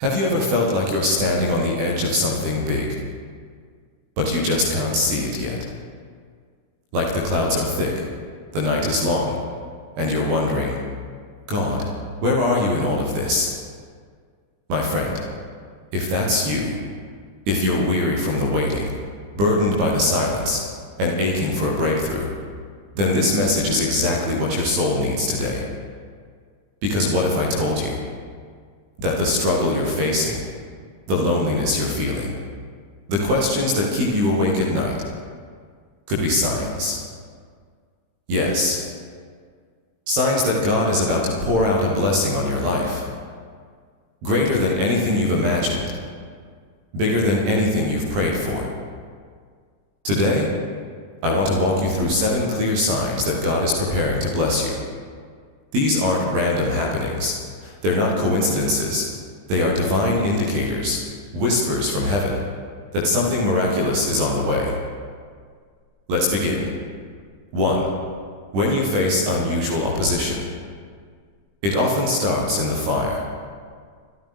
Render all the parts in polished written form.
Have you ever felt like you're standing on the edge of something big, but you just can't see it yet? Like the clouds are thick, the night is long, and you're wondering, God, where are you in all of this? My friend, if that's you, if you're weary from the waiting, burdened by the silence, and aching for a breakthrough, then this message is exactly what your soul needs today. Because what if I told you that the struggle you're facing, the loneliness you're feeling, the questions that keep you awake at night, could be signs? Yes, signs that God is about to pour out a blessing on your life, greater than anything you've imagined, bigger than anything you've prayed for. Today, I want to walk you through 7 clear signs that God is preparing to bless you. These aren't random happenings. They're not coincidences. They are divine indicators, whispers from heaven, that something miraculous is on the way. Let's begin. 1. When you face unusual opposition. It often starts in the fire.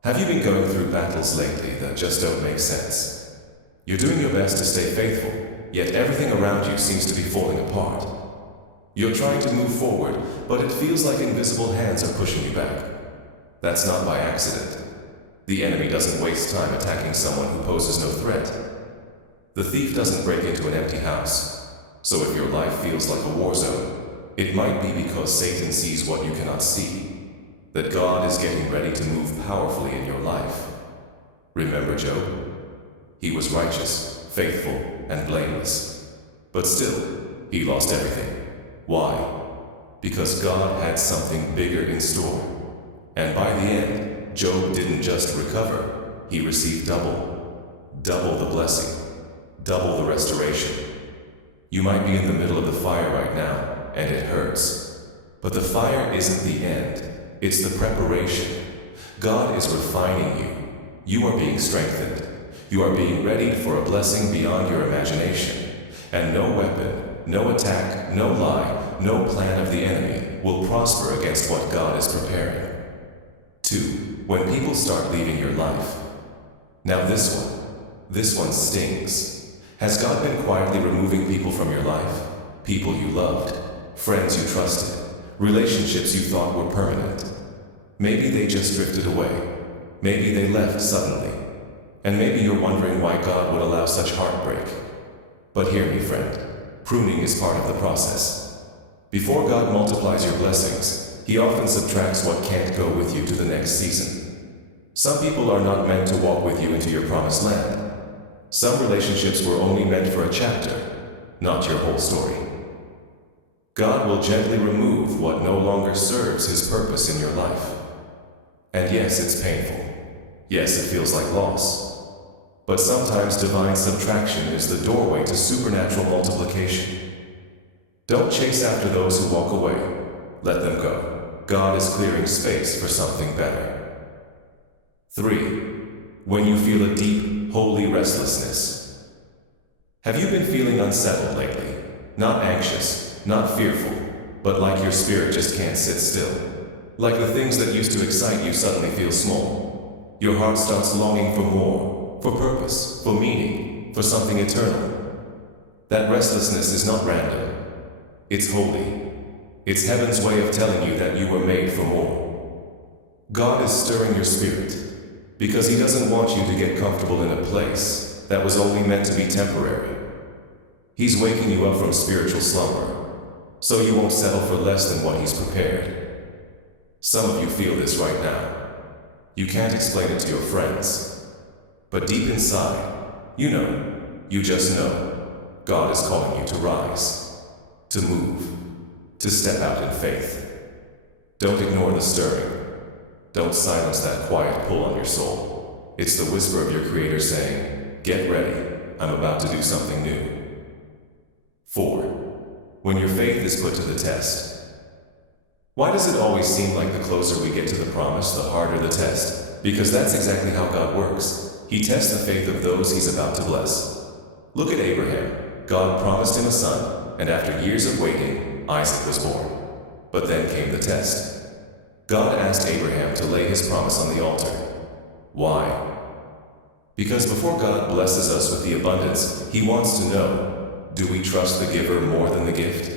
Have you been going through battles lately that just don't make sense? You're doing your best to stay faithful, yet everything around you seems to be falling apart. You're trying to move forward, but it feels like invisible hands are pushing you back. That's not by accident. The enemy doesn't waste time attacking someone who poses no threat. The thief doesn't break into an empty house. So if your life feels like a war zone, it might be because Satan sees what you cannot see, that God is getting ready to move powerfully in your life. Remember Job? He was righteous, faithful, and blameless. But still, he lost everything. Why? Because God had something bigger in store. And by the end, Job didn't just recover, he received double the blessing, double the restoration. You might be in the middle of the fire right now, and it hurts. But the fire isn't the end, it's the preparation. God is refining you. You are being strengthened. You are being readied for a blessing beyond your imagination. And no weapon, no attack, no lie, no plan of the enemy will prosper against what God is preparing. 2. When people start leaving your life. Now this one stings. Has God been quietly removing people from your life? People you loved, friends you trusted, relationships you thought were permanent. Maybe they just drifted away. Maybe they left suddenly. And maybe you're wondering why God would allow such heartbreak. But hear me, friend. Pruning is part of the process. Before God multiplies your blessings, He often subtracts what can't go with you to the next season. Some people are not meant to walk with you into your promised land. Some relationships were only meant for a chapter, not your whole story. God will gently remove what no longer serves His purpose in your life. And yes, it's painful. Yes, it feels like loss. But sometimes divine subtraction is the doorway to supernatural multiplication. Don't chase after those who walk away. Let them go. God is clearing space for something better. 3. When you feel a deep, holy restlessness. Have you been feeling unsettled lately? Not anxious, not fearful, but like your spirit just can't sit still. Like the things that used to excite you suddenly feel small. Your heart starts longing for more, for purpose, for meaning, for something eternal. That restlessness is not random. It's holy. It's heaven's way of telling you that you were made for more. God is stirring your spirit because He doesn't want you to get comfortable in a place that was only meant to be temporary. He's waking you up from spiritual slumber so you won't settle for less than what He's prepared. Some of you feel this right now. You can't explain it to your friends, but deep inside, you just know God is calling you to rise, to move, to step out in faith. Don't ignore the stirring. Don't silence that quiet pull on your soul. It's the whisper of your Creator saying, get ready, I'm about to do something new. 4. When your faith is put to the test. Why does it always seem like the closer we get to the promise, the harder the test? Because that's exactly how God works. He tests the faith of those He's about to bless. Look at Abraham. God promised him a son, and after years of waiting, Isaac was born. But then came the test. God asked Abraham to lay his promise on the altar. Why? Because before God blesses us with the abundance, He wants to know, do we trust the giver more than the gift?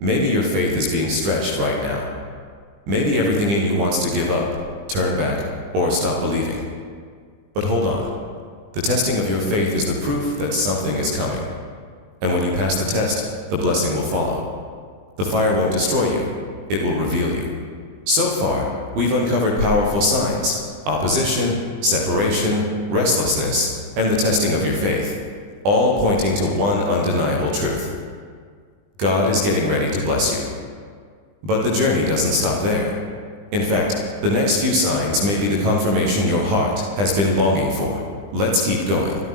Maybe your faith is being stretched right now. Maybe everything in you wants to give up, turn back, or stop believing. But hold on. The testing of your faith is the proof that something is coming. And when you pass the test, the blessing will follow. The fire won't destroy you, it will reveal you. So far, we've uncovered powerful signs: opposition, separation, restlessness, and the testing of your faith, all pointing to one undeniable truth. God is getting ready to bless you. But the journey doesn't stop there. In fact, the next few signs may be the confirmation your heart has been longing for. Let's keep going.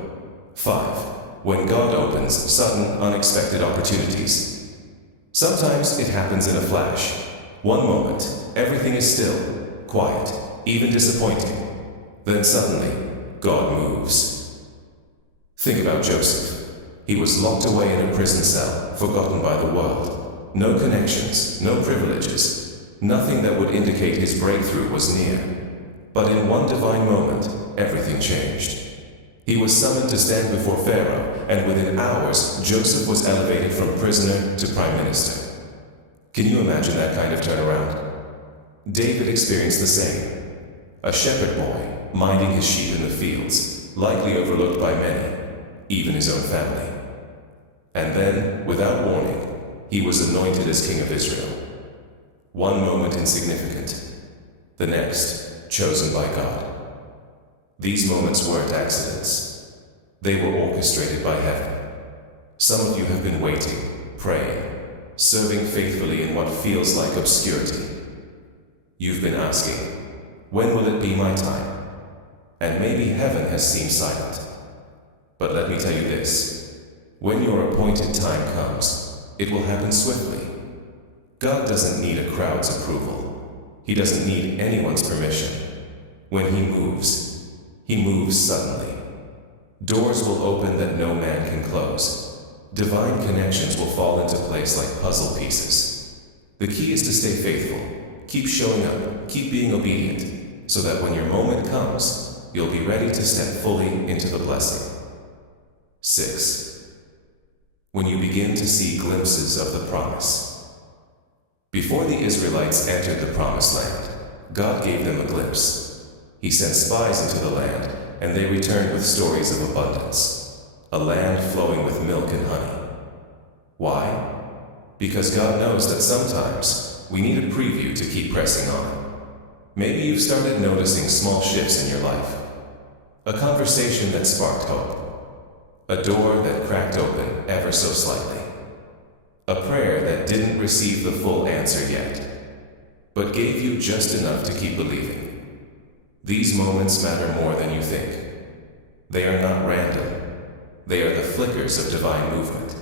5. When God opens sudden, unexpected opportunities. Sometimes it happens in a flash. One moment, everything is still, quiet, even disappointing. Then suddenly, God moves. Think about Joseph. He was locked away in a prison cell, forgotten by the world. No connections, no privileges, nothing that would indicate his breakthrough was near. But in one divine moment, everything changed. He was summoned to stand before Pharaoh, and within hours, Joseph was elevated from prisoner to prime minister. Can you imagine that kind of turnaround? David experienced the same. A shepherd boy, minding his sheep in the fields, likely overlooked by many, even his own family. And then, without warning, he was anointed as king of Israel. One moment insignificant, the next chosen by God. These moments weren't accidents. They were orchestrated by heaven. Some of you have been waiting, praying, serving faithfully in what feels like obscurity. You've been asking, when will it be my time? And maybe heaven has seemed silent. But let me tell you this, when your appointed time comes, it will happen swiftly. God doesn't need a crowd's approval. He doesn't need anyone's permission. When He moves suddenly. Doors will open that no man can close. Divine connections will fall into place like puzzle pieces. The key is to stay faithful. Keep showing up, keep being obedient, so that when your moment comes, you'll be ready to step fully into the blessing. 6. When you begin to see glimpses of the promise. Before the Israelites entered the promised land, God gave them a glimpse. He sent spies into the land, and they returned with stories of abundance, a land flowing with milk and honey. Why? Because God knows that sometimes we need a preview to keep pressing on. Maybe you've started noticing small shifts in your life. A conversation that sparked hope. A door that cracked open ever so slightly. A prayer that didn't receive the full answer yet, but gave you just enough to keep believing. These moments matter more than you think. They are not random. They are the flickers of divine movement.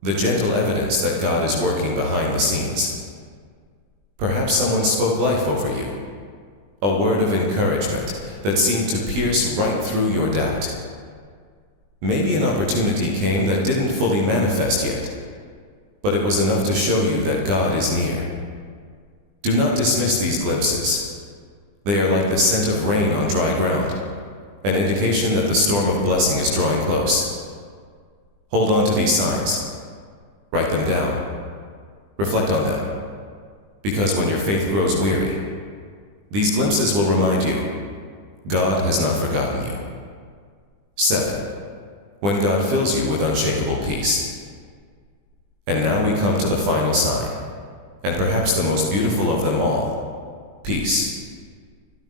The gentle evidence that God is working behind the scenes. Perhaps someone spoke life over you. A word of encouragement that seemed to pierce right through your doubt. Maybe an opportunity came that didn't fully manifest yet, but it was enough to show you that God is near. Do not dismiss these glimpses. They are like the scent of rain on dry ground, an indication that the storm of blessing is drawing close. Hold on to these signs. Write them down. Reflect on them. Because when your faith grows weary, these glimpses will remind you, God has not forgotten you. 7. When God fills you with unshakable peace. And now we come to the final sign, and perhaps the most beautiful of them all, peace.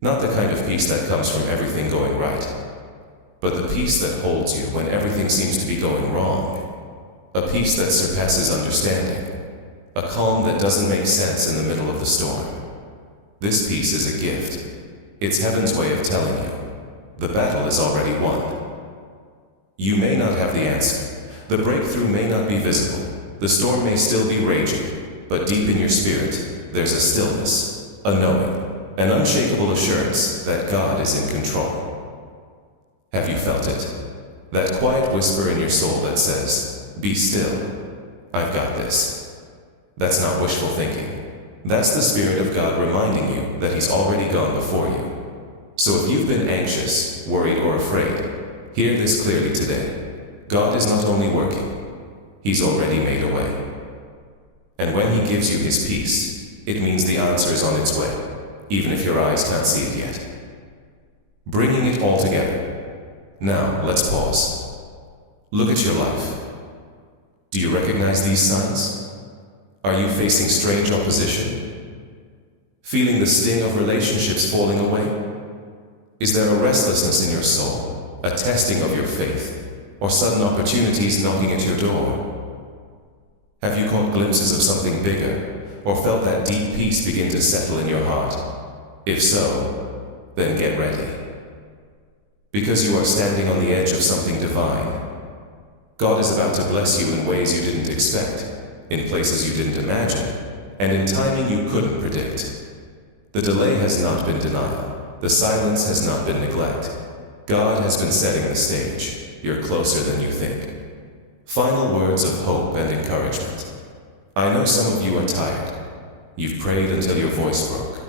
Not the kind of peace that comes from everything going right, but the peace that holds you when everything seems to be going wrong. A peace that surpasses understanding. A calm that doesn't make sense in the middle of the storm. This peace is a gift. It's heaven's way of telling you, the battle is already won. You may not have the answer. The breakthrough may not be visible. The storm may still be raging, but deep in your spirit, there's a stillness, a knowing, an unshakable assurance that God is in control. Have you felt it? That quiet whisper in your soul that says, be still, I've got this. That's not wishful thinking. That's the Spirit of God reminding you that He's already gone before you. So if you've been anxious, worried, or afraid, hear this clearly today. God is not only working, He's already made a way. And when He gives you His peace, it means the answer is on its way, even if your eyes can't see it yet. Bringing it all together. Now, let's pause. Look at your life. Do you recognize these signs? Are you facing strange opposition? Feeling the sting of relationships falling away? Is there a restlessness in your soul, a testing of your faith, or sudden opportunities knocking at your door? Have you caught glimpses of something bigger, or felt that deep peace begin to settle in your heart? If so, then get ready. Because you are standing on the edge of something divine. God is about to bless you in ways you didn't expect, in places you didn't imagine, and in timing you couldn't predict. The delay has not been denial. The silence has not been neglect. God has been setting the stage. You're closer than you think. Final words of hope and encouragement. I know some of you are tired. You've prayed until your voice broke.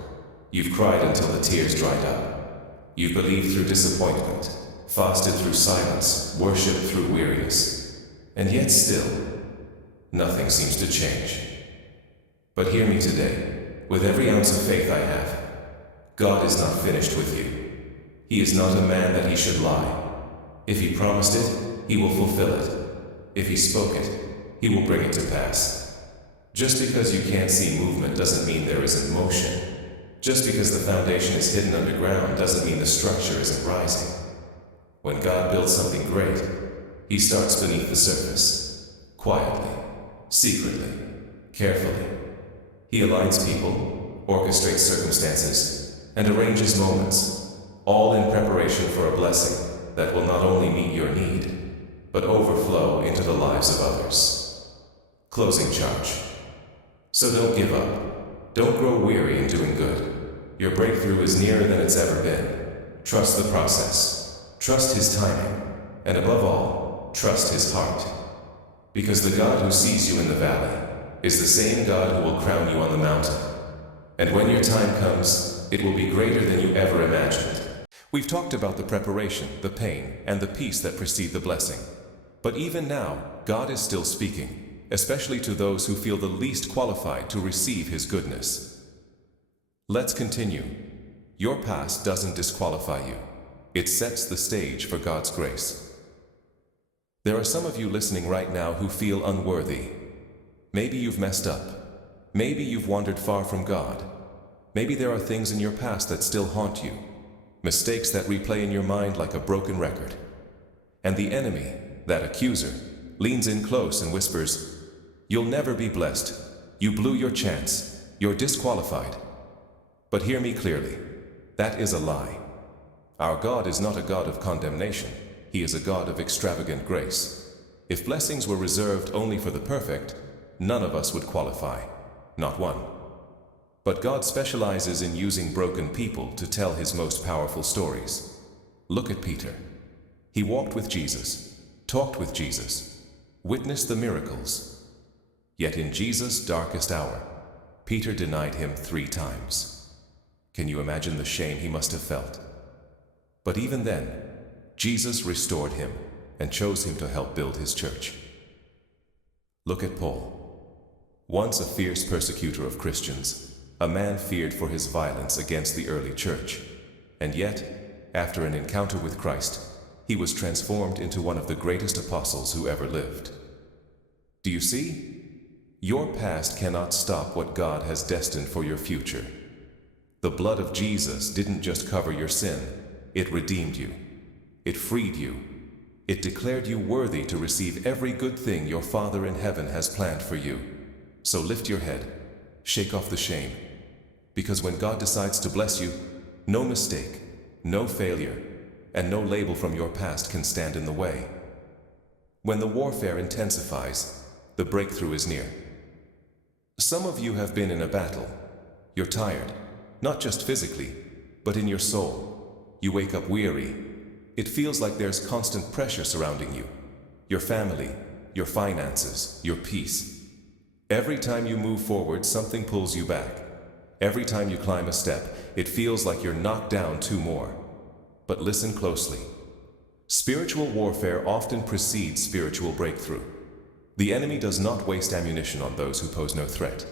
You've cried until the tears dried up. You've believed through disappointment, fasted through silence, worshipped through weariness. And yet still, nothing seems to change. But hear me today, with every ounce of faith I have. God is not finished with you. He is not a man that He should lie. If He promised it, He will fulfill it. If He spoke it, He will bring it to pass. Just because you can't see movement doesn't mean there isn't motion. Just because the foundation is hidden underground doesn't mean the structure isn't rising. When God builds something great, He starts beneath the surface, quietly, secretly, carefully. He aligns people, orchestrates circumstances, and arranges moments, all in preparation for a blessing that will not only meet your need, but overflow into the lives of others. Closing charge. So don't give up. Don't grow weary in doing good. Your breakthrough is nearer than it's ever been. Trust the process. Trust His timing. And above all, trust His heart. Because the God who sees you in the valley is the same God who will crown you on the mountain. And when your time comes, it will be greater than you ever imagined. We've talked about the preparation, the pain, and the peace that precede the blessing. But even now, God is still speaking, especially to those who feel the least qualified to receive His goodness. Let's continue. Your past doesn't disqualify you. It sets the stage for God's grace. There are some of you listening right now who feel unworthy. Maybe you've messed up. Maybe you've wandered far from God. Maybe there are things in your past that still haunt you. Mistakes that replay in your mind like a broken record. And the enemy, that accuser, leans in close and whispers, "You'll never be blessed. You blew your chance. You're disqualified." But hear me clearly. That is a lie. Our God is not a God of condemnation. He is a God of extravagant grace. If blessings were reserved only for the perfect, none of us would qualify. Not one. But God specializes in using broken people to tell His most powerful stories. Look at Peter. He walked with Jesus, talked with Jesus, witnessed the miracles. Yet in Jesus' darkest hour, Peter denied Him 3 times. Can you imagine the shame he must have felt? But even then, Jesus restored him and chose him to help build His church. Look at Paul. Once a fierce persecutor of Christians, a man feared for his violence against the early church. And yet, after an encounter with Christ, he was transformed into one of the greatest apostles who ever lived. Do you see? Your past cannot stop what God has destined for your future. The blood of Jesus didn't just cover your sin, it redeemed you. It freed you. It declared you worthy to receive every good thing your Father in heaven has planned for you. So lift your head, shake off the shame, because when God decides to bless you, no mistake, no failure, and no label from your past can stand in the way. When the warfare intensifies, the breakthrough is near. Some of you have been in a battle. You're tired, not just physically, but in your soul. You wake up weary. It feels like there's constant pressure surrounding you. Your family, your finances, your peace. Every time you move forward, something pulls you back. Every time you climb a step, it feels like you're knocked down 2 more. But listen closely. Spiritual warfare often precedes spiritual breakthrough. The enemy does not waste ammunition on those who pose no threat.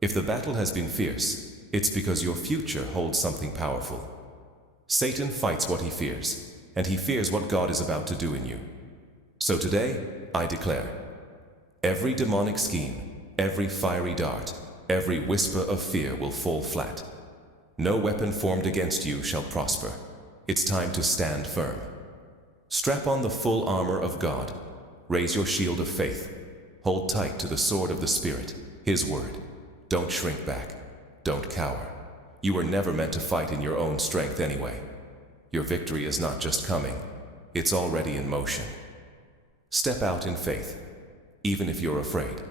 If the battle has been fierce, it's because your future holds something powerful. Satan fights what he fears, and he fears what God is about to do in you. So today, I declare, every demonic scheme, every fiery dart, every whisper of fear will fall flat. No weapon formed against you shall prosper. It's time to stand firm. Strap on the full armor of God. Raise your shield of faith. Hold tight to the sword of the Spirit, His word. Don't shrink back. Don't cower. You were never meant to fight in your own strength anyway. Your victory is not just coming, it's already in motion. Step out in faith, even if you're afraid.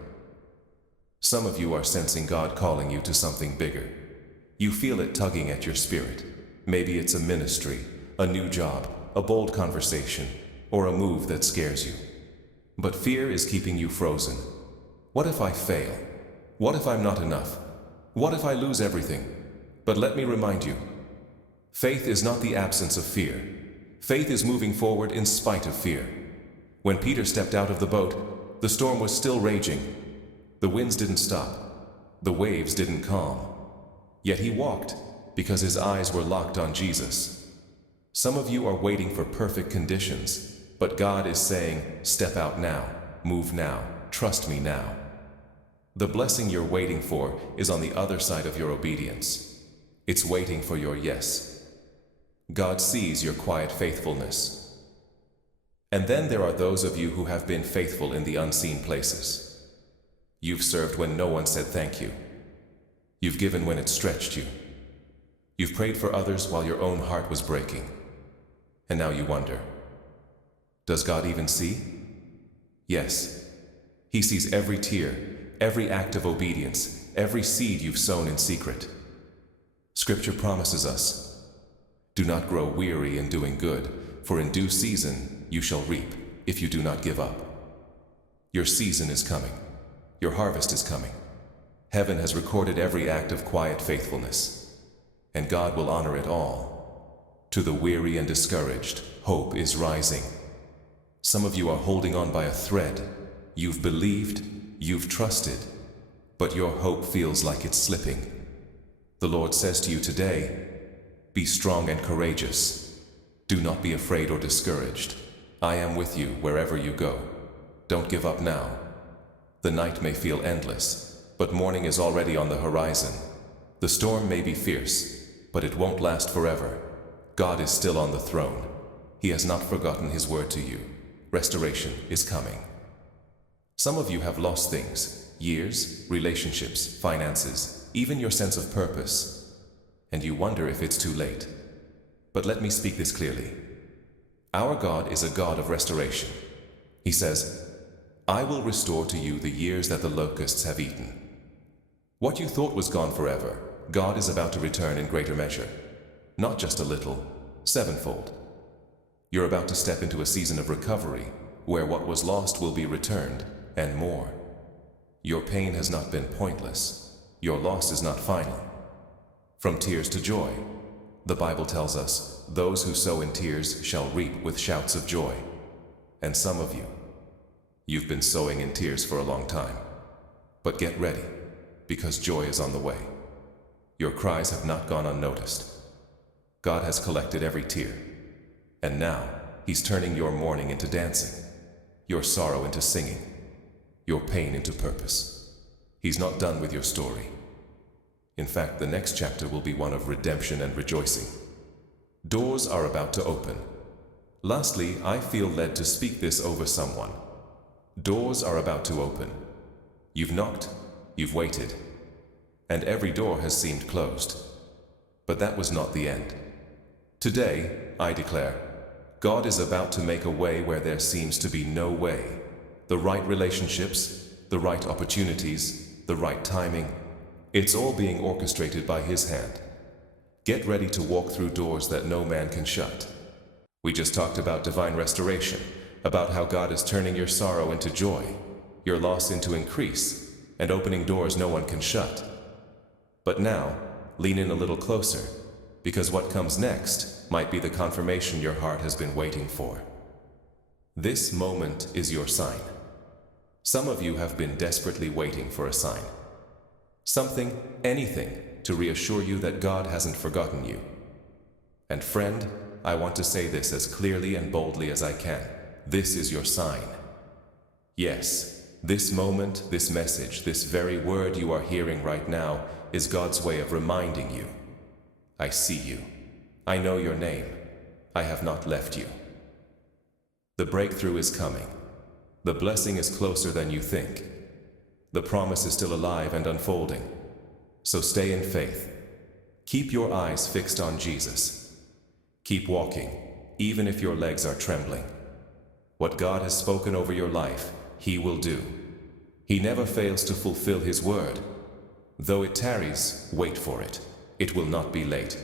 Some of you are sensing God calling you to something bigger. You feel it tugging at your spirit. Maybe it's a ministry, a new job, a bold conversation, or a move that scares you. But fear is keeping you frozen. What if I fail? What if I'm not enough? What if I lose everything? But let me remind you, faith is not the absence of fear. Faith is moving forward in spite of fear. When Peter stepped out of the boat, the storm was still raging. The winds didn't stop. The waves didn't calm. Yet he walked because his eyes were locked on Jesus. Some of you are waiting for perfect conditions, but God is saying, step out now, move now, trust me now. The blessing you're waiting for is on the other side of your obedience. It's waiting for your yes. God sees your quiet faithfulness. And then there are those of you who have been faithful in the unseen places. You've served when no one said thank you. You've given when it stretched you. You've prayed for others while your own heart was breaking. And now you wonder, does God even see? Yes. He sees every tear, every act of obedience, every seed you've sown in secret. Scripture promises us, do not grow weary in doing good, for in due season you shall reap, if you do not give up. Your season is coming. Your harvest is coming. Heaven has recorded every act of quiet faithfulness, and God will honor it all. To the weary and discouraged, hope is rising. Some of you are holding on by a thread. You've believed, you've trusted, but your hope feels like it's slipping. The Lord says to you today, be strong and courageous. Do not be afraid or discouraged. I am with you wherever you go. Don't give up now. The night may feel endless, but morning is already on the horizon. The storm may be fierce, but it won't last forever. God is still on the throne. He has not forgotten His word to you. Restoration is coming. Some of you have lost things, years, relationships, finances, even your sense of purpose, and you wonder if it's too late. But let me speak this clearly. Our God is a God of restoration. He says, I will restore to you the years that the locusts have eaten. What you thought was gone forever, God is about to return in greater measure. Not just a little, sevenfold. You're about to step into a season of recovery, where what was lost will be returned, and more. Your pain has not been pointless. Your loss is not final. From tears to joy, the Bible tells us, those who sow in tears shall reap with shouts of joy. And some of you, you've been sowing in tears for a long time. But get ready, because joy is on the way. Your cries have not gone unnoticed. God has collected every tear. And now, He's turning your mourning into dancing, your sorrow into singing, your pain into purpose. He's not done with your story. In fact, the next chapter will be one of redemption and rejoicing. Doors are about to open. Lastly, I feel led to speak this over someone. Doors are about to open. You've knocked, you've waited, and every door has seemed closed. But that was not the end. Today, I declare, God is about to make a way where there seems to be no way. The right relationships, the right opportunities, the right timing, it's all being orchestrated by His hand. Get ready to walk through doors that no man can shut. We just talked about divine restoration, about how God is turning your sorrow into joy, your loss into increase, and opening doors no one can shut. But now, lean in a little closer, because what comes next might be the confirmation your heart has been waiting for. This moment is your sign. Some of you have been desperately waiting for a sign. Something, anything, to reassure you that God hasn't forgotten you. And friend, I want to say this as clearly and boldly as I can. This is your sign. Yes, this moment, this message, this very word you are hearing right now is God's way of reminding you. I see you. I know your name. I have not left you. The breakthrough is coming. The blessing is closer than you think. The promise is still alive and unfolding. So stay in faith. Keep your eyes fixed on Jesus. Keep walking, even if your legs are trembling. What God has spoken over your life, He will do. He never fails to fulfill His word. Though it tarries, wait for it. It will not be late.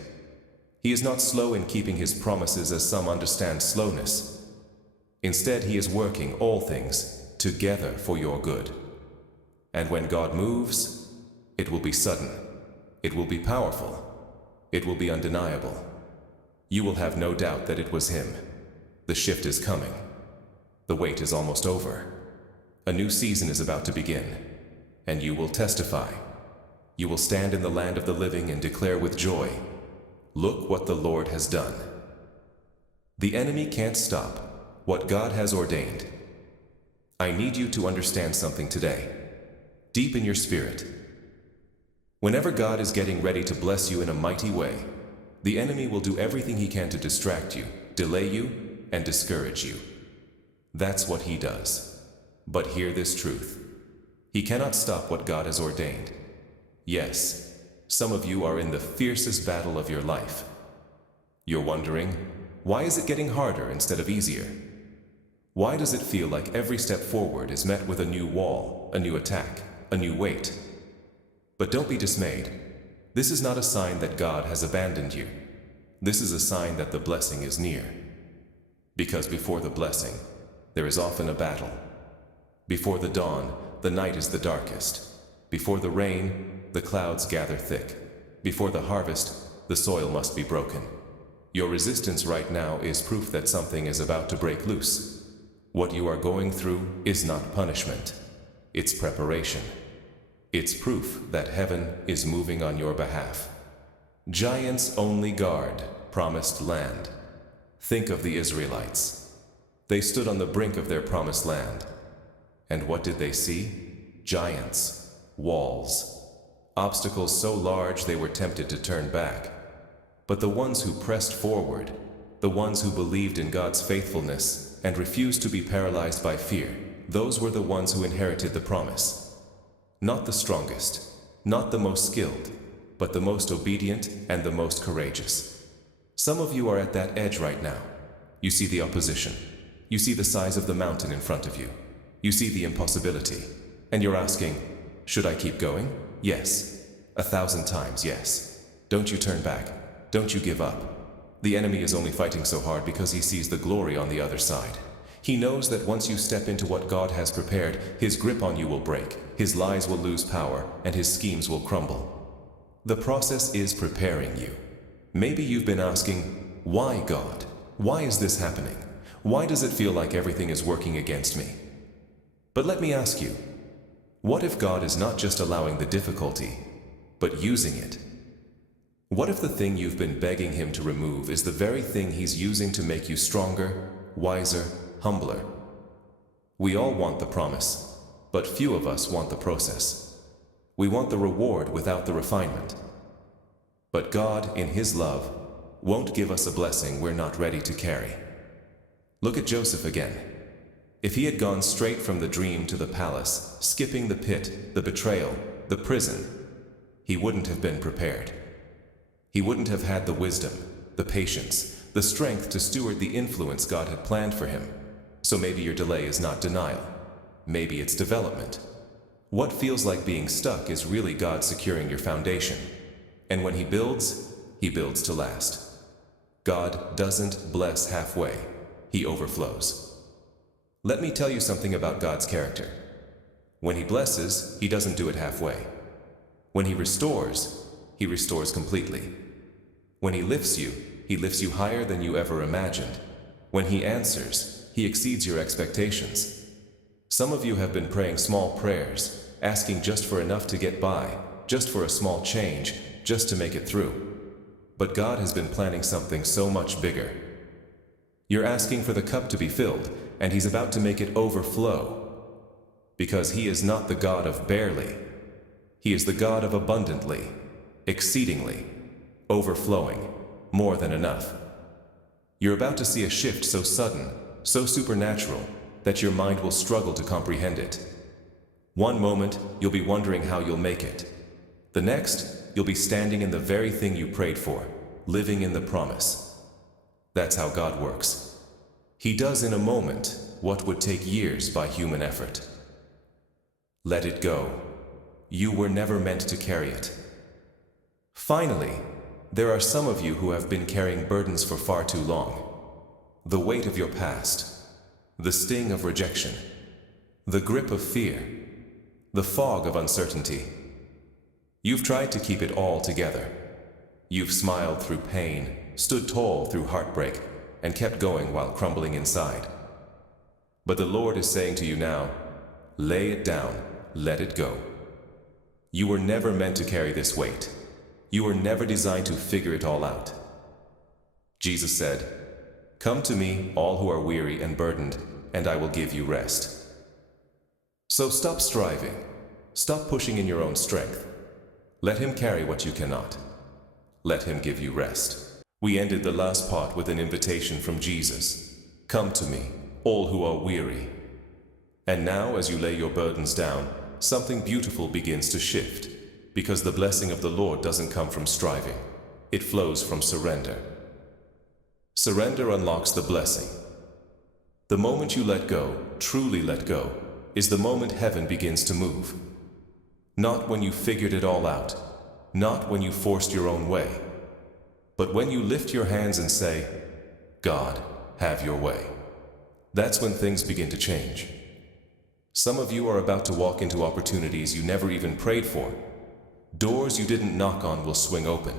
He is not slow in keeping His promises as some understand slowness. Instead, He is working all things together for your good. And when God moves, it will be sudden. It will be powerful. It will be undeniable. You will have no doubt that it was Him. The shift is coming. The wait is almost over. A new season is about to begin, and you will testify. You will stand in the land of the living and declare with joy, "Look what the Lord has done." The enemy can't stop what God has ordained. I need you to understand something today, deep in your spirit. Whenever God is getting ready to bless you in a mighty way, the enemy will do everything he can to distract you, delay you, and discourage you. That's what he does. But hear this truth. He cannot stop what God has ordained. Yes, some of you are in the fiercest battle of your life. You're wondering, why is it getting harder instead of easier? Why does it feel like every step forward is met with a new wall, a new attack, a new weight? But don't be dismayed. This is not a sign that God has abandoned you. This is a sign that the blessing is near. Because before the blessing, there is often a battle. Before the dawn, the night is the darkest. Before the rain, the clouds gather thick. Before the harvest, the soil must be broken. Your resistance right now is proof that something is about to break loose. What you are going through is not punishment. It's preparation. It's proof that heaven is moving on your behalf. Giants only guard promised land. Think of the Israelites. They stood on the brink of their promised land. And what did they see? Giants, walls, obstacles so large they were tempted to turn back. But the ones who pressed forward, the ones who believed in God's faithfulness and refused to be paralyzed by fear, those were the ones who inherited the promise. Not the strongest, not the most skilled, but the most obedient and the most courageous. Some of you are at that edge right now. You see the opposition. You see the size of the mountain in front of you. You see the impossibility. And you're asking, should I keep going? Yes. 1,000 times yes. Don't you turn back. Don't you give up. The enemy is only fighting so hard because he sees the glory on the other side. He knows that once you step into what God has prepared, his grip on you will break, his lies will lose power, and his schemes will crumble. The process is preparing you. Maybe you've been asking, why God? Why is this happening? Why does it feel like everything is working against me? But let me ask you, what if God is not just allowing the difficulty, but using it? What if the thing you've been begging him to remove is the very thing he's using to make you stronger, wiser, humbler? We all want the promise, but few of us want the process. We want the reward without the refinement. But God, in his love, won't give us a blessing we're not ready to carry. Look at Joseph again. If he had gone straight from the dream to the palace, skipping the pit, the betrayal, the prison, he wouldn't have been prepared. He wouldn't have had the wisdom, the patience, the strength to steward the influence God had planned for him. So maybe your delay is not denial. Maybe it's development. What feels like being stuck is really God securing your foundation. And when he builds to last. God doesn't bless halfway. He overflows. Let me tell you something about God's character. When he blesses, he doesn't do it halfway. When he restores completely. When he lifts you, He lifts you higher than you ever imagined. When He answers, He exceeds your expectations. Some of you have been praying small prayers, asking just for enough to get by, just for a small change, just to make it through. But God has been planning something so much bigger. You're asking for the cup to be filled, and He's about to make it overflow. Because He is not the God of barely. He is the God of abundantly, exceedingly, overflowing, more than enough. You're about to see a shift so sudden, so supernatural, that your mind will struggle to comprehend it. One moment, you'll be wondering how you'll make it. The next, you'll be standing in the very thing you prayed for, living in the promise. That's how God works. He does in a moment what would take years by human effort. Let it go. You were never meant to carry it. Finally, there are some of you who have been carrying burdens for far too long. The weight of your past, the sting of rejection, the grip of fear, the fog of uncertainty. You've tried to keep it all together. You've smiled through pain, stood tall through heartbreak, and kept going while crumbling inside. But the Lord is saying to you now, lay it down, let it go. You were never meant to carry this weight. You were never designed to figure it all out. Jesus said, "Come to me, all who are weary and burdened, and I will give you rest." So stop striving. Stop pushing in your own strength. Let Him carry what you cannot. Let Him give you rest. We ended the last part with an invitation from Jesus. Come to me, all who are weary. And now, as you lay your burdens down, something beautiful begins to shift, because the blessing of the Lord doesn't come from striving. It flows from surrender. Surrender unlocks the blessing. The moment you let go, truly let go, is the moment heaven begins to move. Not when you figured it all out, not when you forced your own way, but when you lift your hands and say, "God, have your way." That's when things begin to change. Some of you are about to walk into opportunities you never even prayed for. Doors you didn't knock on will swing open.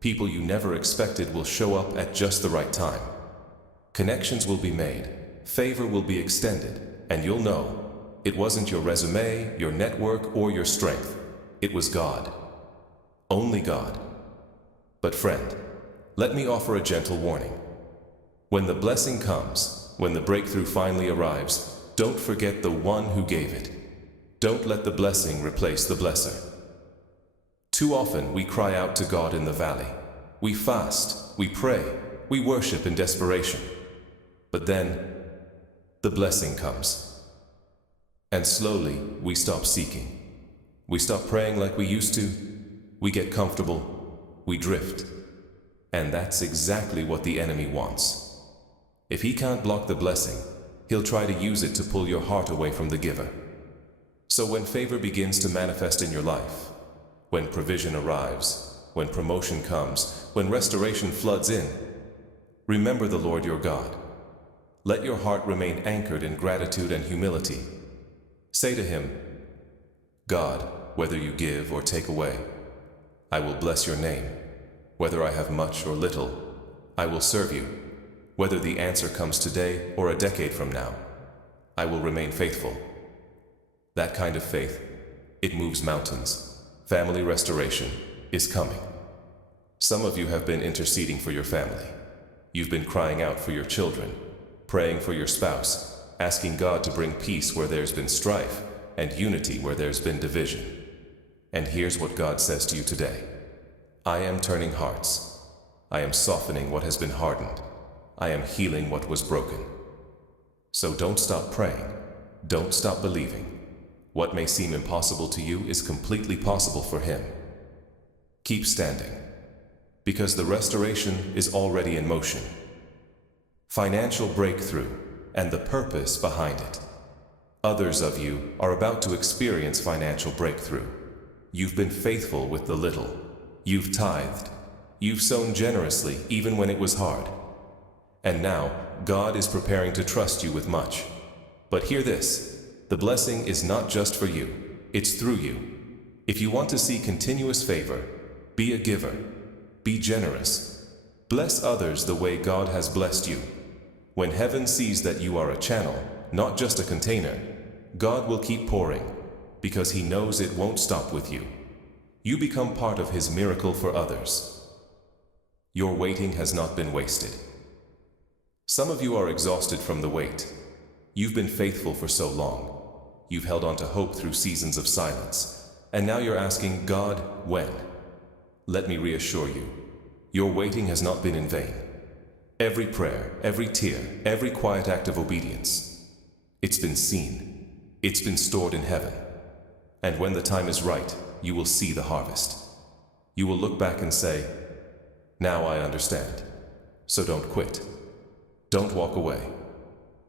People you never expected will show up at just the right time. Connections will be made, favor will be extended, and you'll know it wasn't your resume, your network, or your strength. It was God. Only God. But friend, let me offer a gentle warning. When the blessing comes, when the breakthrough finally arrives, don't forget the one who gave it. Don't let the blessing replace the blesser. Too often we cry out to God in the valley. We fast, we pray, we worship in desperation. But then, the blessing comes. And slowly, we stop seeking. We stop praying like we used to. We get comfortable. We drift. And that's exactly what the enemy wants. If he can't block the blessing, he'll try to use it to pull your heart away from the giver. So when favor begins to manifest in your life, when provision arrives, when promotion comes, when restoration floods in, remember the Lord your God. Let your heart remain anchored in gratitude and humility. Say to Him, "God, whether you give or take away, I will bless your name. Whether I have much or little, I will serve you. Whether the answer comes today or a decade from now, I will remain faithful." That kind of faith, it moves mountains. Family restoration is coming. Some of you have been interceding for your family. You've been crying out for your children, praying for your spouse, asking God to bring peace where there's been strife and unity where there's been division. And here's what God says to you today. I am turning hearts. I am softening what has been hardened. I am healing what was broken. So don't stop praying. Don't stop believing. What may seem impossible to you is completely possible for Him. Keep standing, because the restoration is already in motion. Financial breakthrough and the purpose behind it. Others of you are about to experience financial breakthrough. You've been faithful with the little. You've tithed. You've sown generously even when it was hard. And now, God is preparing to trust you with much. But hear this, the blessing is not just for you, it's through you. If you want to see continuous favor, be a giver, be generous. Bless others the way God has blessed you. When heaven sees that you are a channel, not just a container, God will keep pouring, because He knows it won't stop with you. You become part of His miracle for others. Your waiting has not been wasted. Some of you are exhausted from the wait. You've been faithful for so long. You've held on to hope through seasons of silence. And now you're asking, God, when? Let me reassure you, your waiting has not been in vain. Every prayer, every tear, every quiet act of obedience, it's been seen. It's been stored in heaven. And when the time is right, you will see the harvest. You will look back and say, now I understand. So don't quit. Don't walk away.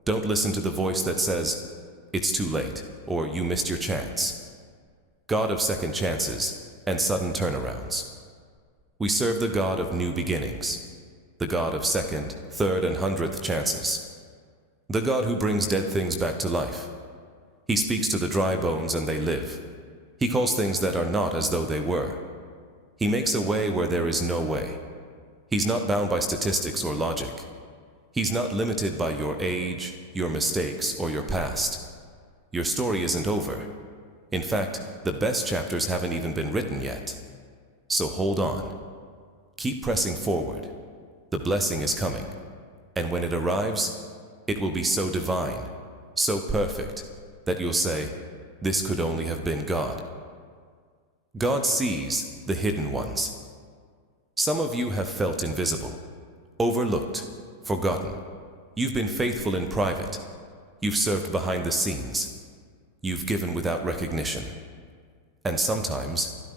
Don't listen to the voice that says, it's too late, or you missed your chance. God of second chances and sudden turnarounds. We serve the God of new beginnings, the God of second, third, and 100th chances, the God who brings dead things back to life. He speaks to the dry bones and they live. He calls things that are not as though they were. He makes a way where there is no way. He's not bound by statistics or logic. He's not limited by your age, your mistakes, or your past. Your story isn't over. In fact, the best chapters haven't even been written yet. So hold on. Keep pressing forward. The blessing is coming. And when it arrives, it will be so divine, so perfect, that you'll say, this could only have been God. God sees the hidden ones. Some of you have felt invisible, overlooked, forgotten. You've been faithful in private. You've served behind the scenes. You've given without recognition. And sometimes,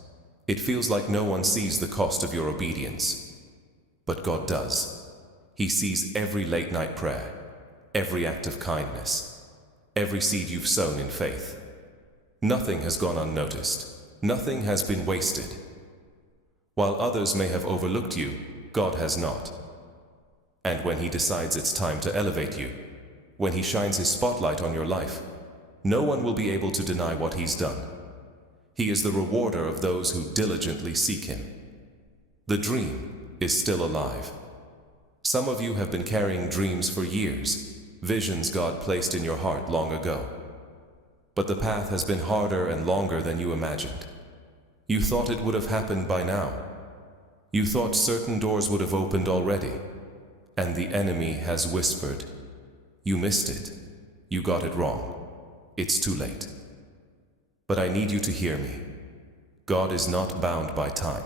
it feels like no one sees the cost of your obedience. But God does. He sees every late-night prayer, every act of kindness, every seed you've sown in faith. Nothing has gone unnoticed. Nothing has been wasted. While others may have overlooked you, God has not. And when He decides it's time to elevate you, when He shines His spotlight on your life, no one will be able to deny what He's done. He is the rewarder of those who diligently seek Him. The dream is still alive. Some of you have been carrying dreams for years, visions God placed in your heart long ago. But the path has been harder and longer than you imagined. You thought it would have happened by now. You thought certain doors would have opened already. And the enemy has whispered, you missed it. You got it wrong. It's too late. But I need you to hear me. God is not bound by time.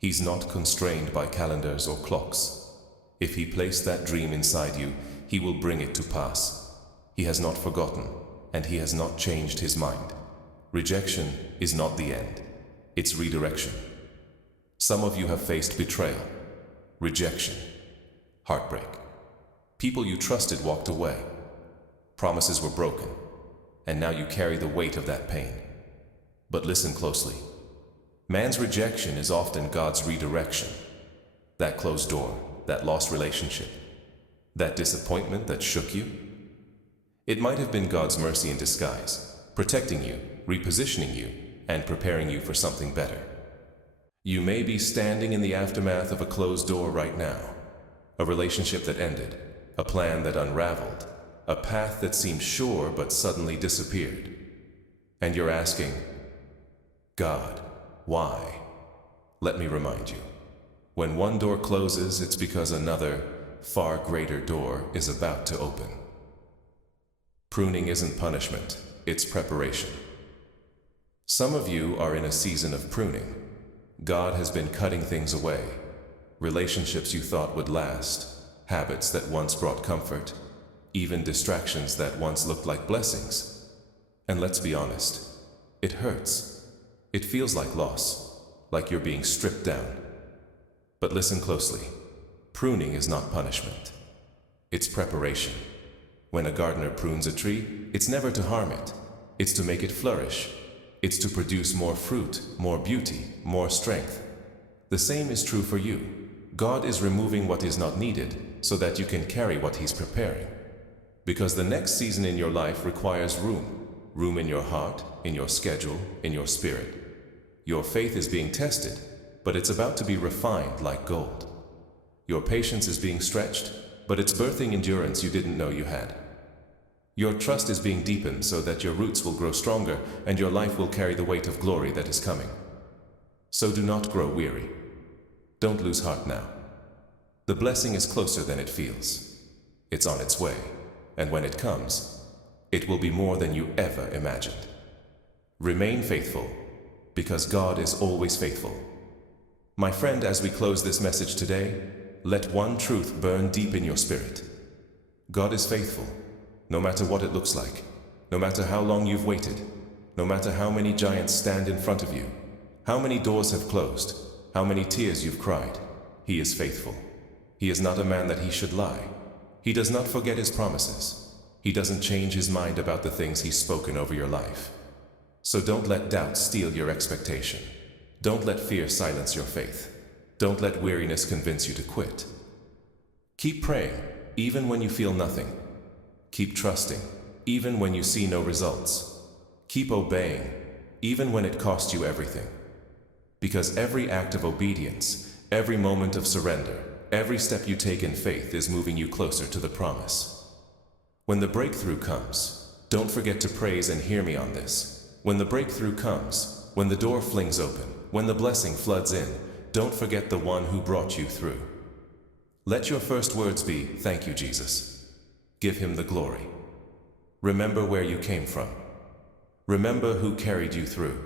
He's not constrained by calendars or clocks. If He placed that dream inside you, He will bring it to pass. He has not forgotten, and He has not changed His mind. Rejection is not the end. It's redirection. Some of you have faced betrayal, rejection, heartbreak. People you trusted walked away. Promises were broken, and now you carry the weight of that pain. But listen closely. Man's rejection is often God's redirection. That closed door, that lost relationship, that disappointment that shook you. It might have been God's mercy in disguise, protecting you, repositioning you, and preparing you for something better. You may be standing in the aftermath of a closed door right now. A relationship that ended, a plan that unraveled, a path that seemed sure but suddenly disappeared. And you're asking, God, why? Let me remind you. When one door closes, it's because another, far greater door is about to open. Pruning isn't punishment, it's preparation. Some of you are in a season of pruning. God has been cutting things away. Relationships you thought would last, habits that once brought comfort, even distractions that once looked like blessings. And let's be honest, it hurts. It feels like loss, like you're being stripped down. But listen closely. Pruning is not punishment. It's preparation. When a gardener prunes a tree, it's never to harm it. It's to make it flourish. It's to produce more fruit, more beauty, more strength. The same is true for you. God is removing what is not needed so that you can carry what He's preparing. Because the next season in your life requires room. Room in your heart, in your schedule, in your spirit. Your faith is being tested, but it's about to be refined like gold. Your patience is being stretched, but it's birthing endurance you didn't know you had. Your trust is being deepened so that your roots will grow stronger and your life will carry the weight of glory that is coming. So do not grow weary. Don't lose heart now. The blessing is closer than it feels. It's on its way, and when it comes, it will be more than you ever imagined. Remain faithful, because God is always faithful. My friend, as we close this message today, let one truth burn deep in your spirit. God is faithful, no matter what it looks like, no matter how long you've waited, no matter how many giants stand in front of you, how many doors have closed, how many tears you've cried. He is faithful. He is not a man that he should lie. He does not forget his promises. He doesn't change his mind about the things he's spoken over your life. So don't let doubt steal your expectation. Don't let fear silence your faith. Don't let weariness convince you to quit. Keep praying, even when you feel nothing. Keep trusting, even when you see no results. Keep obeying, even when it costs you everything. Because every act of obedience, every moment of surrender, every step you take in faith is moving you closer to the promise. When the breakthrough comes, don't forget to praise and hear me on this. When the breakthrough comes, when the door flings open, when the blessing floods in, don't forget the one who brought you through. Let your first words be, "Thank you, Jesus." Give him the glory. Remember where you came from. Remember who carried you through.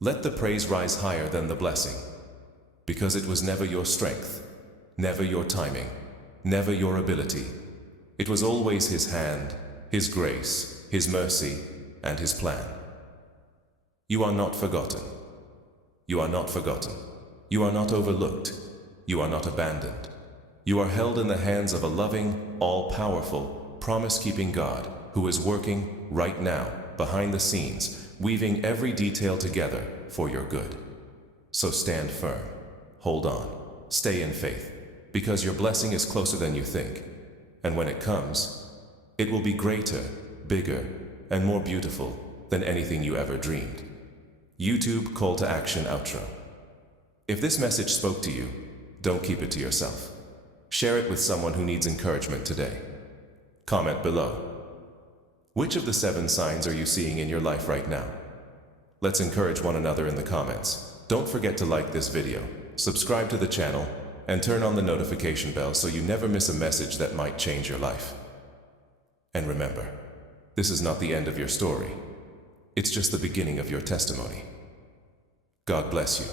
Let the praise rise higher than the blessing, because it was never your strength, never your timing, never your ability. It was always his hand, his grace, his mercy, and his plan. You are not forgotten. You are not forgotten. You are not overlooked. You are not abandoned. You are held in the hands of a loving, all-powerful, promise-keeping God who is working right now, behind the scenes, weaving every detail together for your good. So stand firm. Hold on. Stay in faith, because your blessing is closer than you think. And when it comes, it will be greater, bigger, and more beautiful than anything you ever dreamed. YouTube call to action outro. If this message spoke to you, don't keep it to yourself. Share it with someone who needs encouragement today. Comment below. Which of the 7 signs are you seeing in your life right now? Let's encourage one another in the comments. Don't forget to like this video, subscribe to the channel, and turn on the notification bell so you never miss a message that might change your life. And remember, this is not the end of your story. It's just the beginning of your testimony. God bless you.